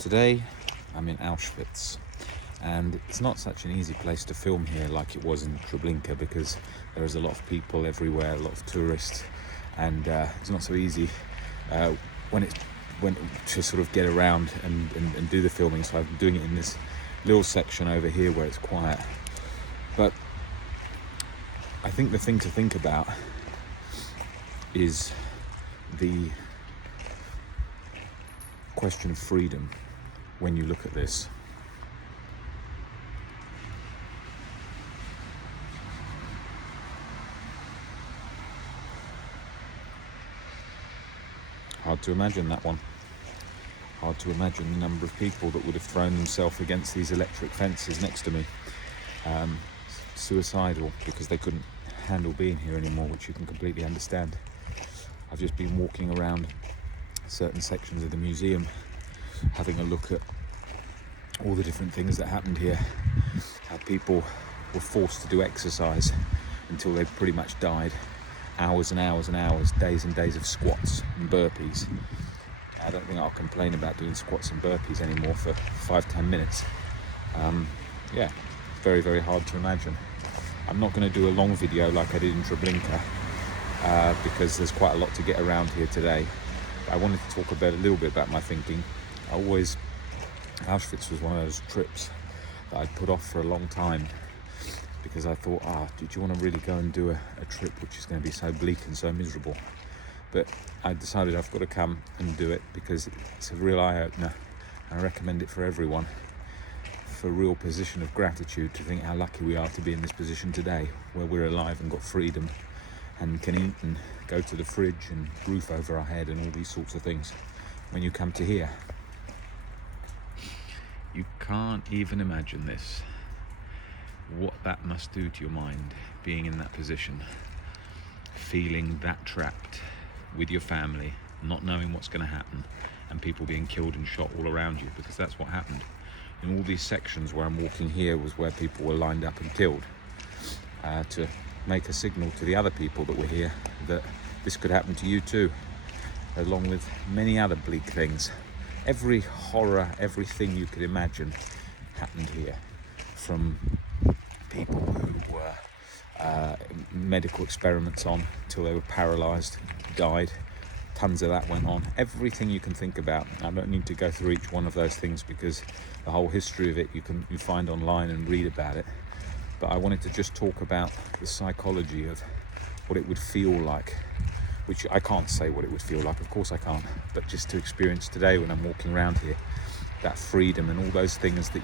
Today I'm in Auschwitz, and it's not such an easy place to film here like it was in Treblinka, because there is a lot of people everywhere, a lot of tourists, and it's not so easy when to sort of get around and do the filming. So I'm doing it in this little section over here where it's quiet. But I think the thing to think about is the question of freedom when you look at this. Hard to imagine that one. Hard to imagine the number of people that would have thrown themselves against these electric fences next to me. Suicidal because they couldn't handle being here anymore, which you can completely understand. I've just been walking around certain sections of the museum, having a look at all the different things that happened here, how people were forced to do exercise until they pretty much died, hours and hours and hours, days and days of squats and burpees. I don't think I'll complain about doing squats and burpees anymore for 5-10 minutes. Very, very hard to imagine. I'm not going to do a long video like I did in Treblinka because there's quite a lot to get around here today. I wanted to talk a little bit about my thinking. Auschwitz was one of those trips that I'd put off for a long time because I thought, did you want to really go and do a trip which is going to be so bleak and so miserable? But I decided I've got to come and do it because it's a real eye-opener, and I recommend it for everyone, for a real position of gratitude, to think how lucky we are to be in this position today, where we're alive and got freedom and can eat and go to the fridge and roof over our head and all these sorts of things. When you come to here, you can't even imagine this, what that must do to your mind, being in that position, feeling that trapped with your family, not knowing what's going to happen, and people being killed and shot all around you, because that's what happened. In all these sections where I'm walking here was where people were lined up and killed, to make a signal to the other people that were here that this could happen to you too, along with many other bleak things. Every horror, everything you could imagine happened here, from people who were medical experiments on till they were paralysed, died. Tons of that went on. Everything you can think about. I don't need to go through each one of those things because the whole history of it you find online and read about it. But I wanted to just talk about the psychology of what it would feel like, which I can't say what it would feel like, of course I can't, but just to experience today when I'm walking around here, that freedom and all those things that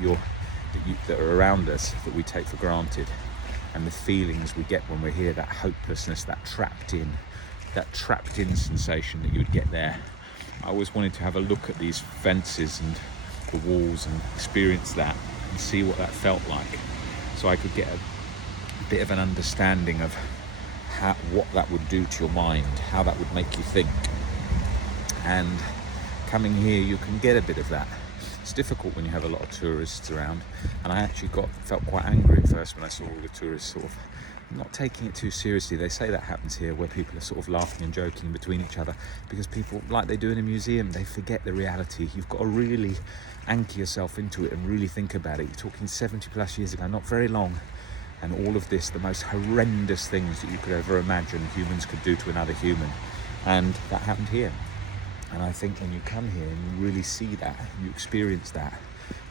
are around us that we take for granted, and the feelings we get when we're here, that hopelessness, that trapped in sensation that you would get there. I always wanted to have a look at these fences and the walls and experience that and see what that felt like, so I could get a bit of an understanding of what that would do to your mind, how that would make you think. And coming here, you can get a bit of that. It's difficult when you have a lot of tourists around, and I actually felt quite angry at first when I saw all the tourists sort of not taking it too seriously. They say that happens here, where people are sort of laughing and joking between each other, because people, like they do in a museum, they forget the reality. You've got to really anchor yourself into it and really think about it. You're talking 70 plus years ago, not very long, and all of this, the most horrendous things that you could ever imagine humans could do to another human, and that happened here. And I think when you come here and you really see that, you experience that,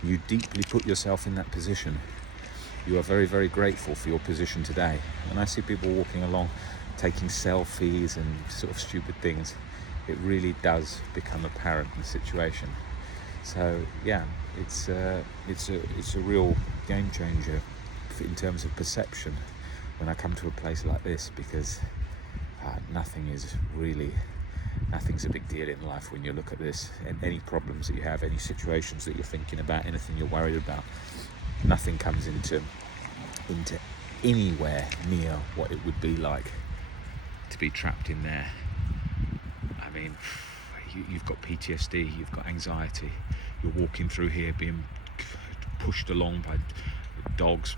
you deeply put yourself in that position, you are very, very grateful for your position today. When I see people walking along taking selfies and sort of stupid things, it really does become apparent in the situation. So yeah, it's a real game changer in terms of perception when I come to a place like this, because nothing's a big deal in life when you look at this. And any problems that you have, any situations that you're thinking about, anything you're worried about, nothing comes into anywhere near what it would be like to be trapped in there. I mean, you've got PTSD, you've got anxiety, you're walking through here being pushed along by dogs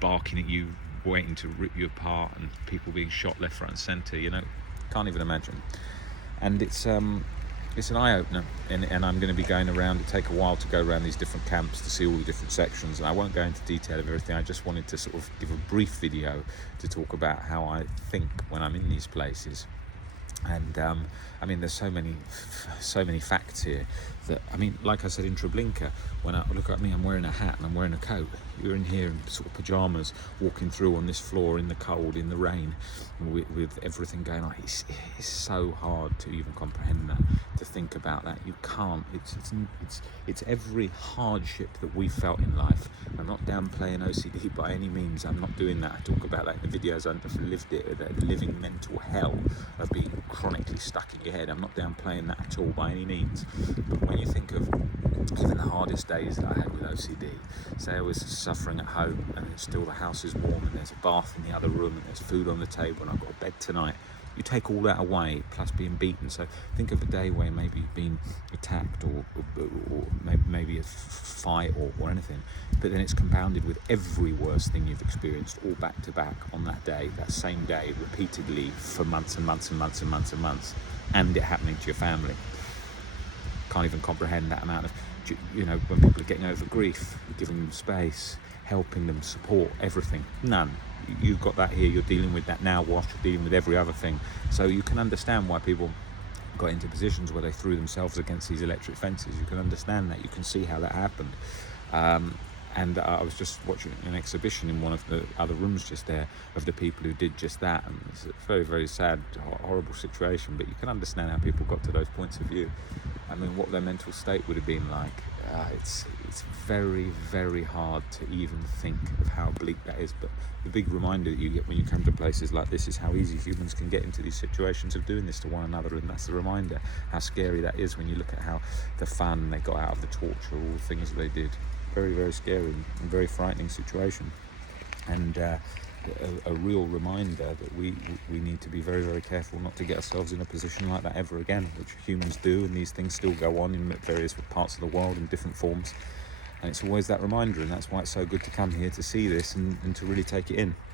barking at you, waiting to rip you apart, and people being shot left, right and centre, can't even imagine. And it's it's an eye-opener, and I'm going to be going around. It take a while to go around these different camps to see all the different sections, and I won't go into detail of everything. I just wanted to sort of give a brief video to talk about how I think when I'm in these places. And I mean, there's so many facts here that, I mean, like I said in Treblinka, when I look at me, I'm wearing a hat and I'm wearing a coat. You're in here in sort of pajamas, walking through on this floor in the cold, in the rain, with everything going on. It's so hard to even comprehend that, to think about that. You can't. It's every hardship that we felt in life. I'm not downplaying OCD by any means. I'm not doing that. I talk about that in the videos. I've lived it, the living mental hell of being chronically stuck in your head. I'm not downplaying that at all by any means. But when you think of even the hardest days that I had with OCD, say I was suffering at home and still the house is warm and there's a bath in the other room and there's food on the table and I've got a bed tonight, you take all that away, plus being beaten. So think of a day where maybe you've been attacked or maybe a fight or anything, but then it's compounded with every worst thing you've experienced all back to back on that day, that same day, repeatedly for months and months and months and months and months, and it happening to your family. Can't even comprehend that amount of, you know, when people are getting over grief, giving them space, helping them, support, everything. None. You've got that here. You're dealing with that now whilst you're dealing with every other thing. So you can understand why people got into positions where they threw themselves against these electric fences. You can understand that. You can see how that happened. And I was just watching an exhibition in one of the other rooms just there of the people who did just that, and it's a very, very sad, horrible situation, but you can understand how people got to those points of view. I mean, what their mental state would have been like. It's very, very hard to even think of how bleak that is, but the big reminder that you get when you come to places like this is how easy humans can get into these situations of doing this to one another, and that's the reminder how scary that is when you look at how the fun they got out of the torture, all the things they did. Very, very scary and very frightening situation, and a real reminder that we need to be very, very careful not to get ourselves in a position like that ever again, which humans do, and these things still go on in various parts of the world in different forms, and it's always that reminder, and that's why it's so good to come here to see this and to really take it in.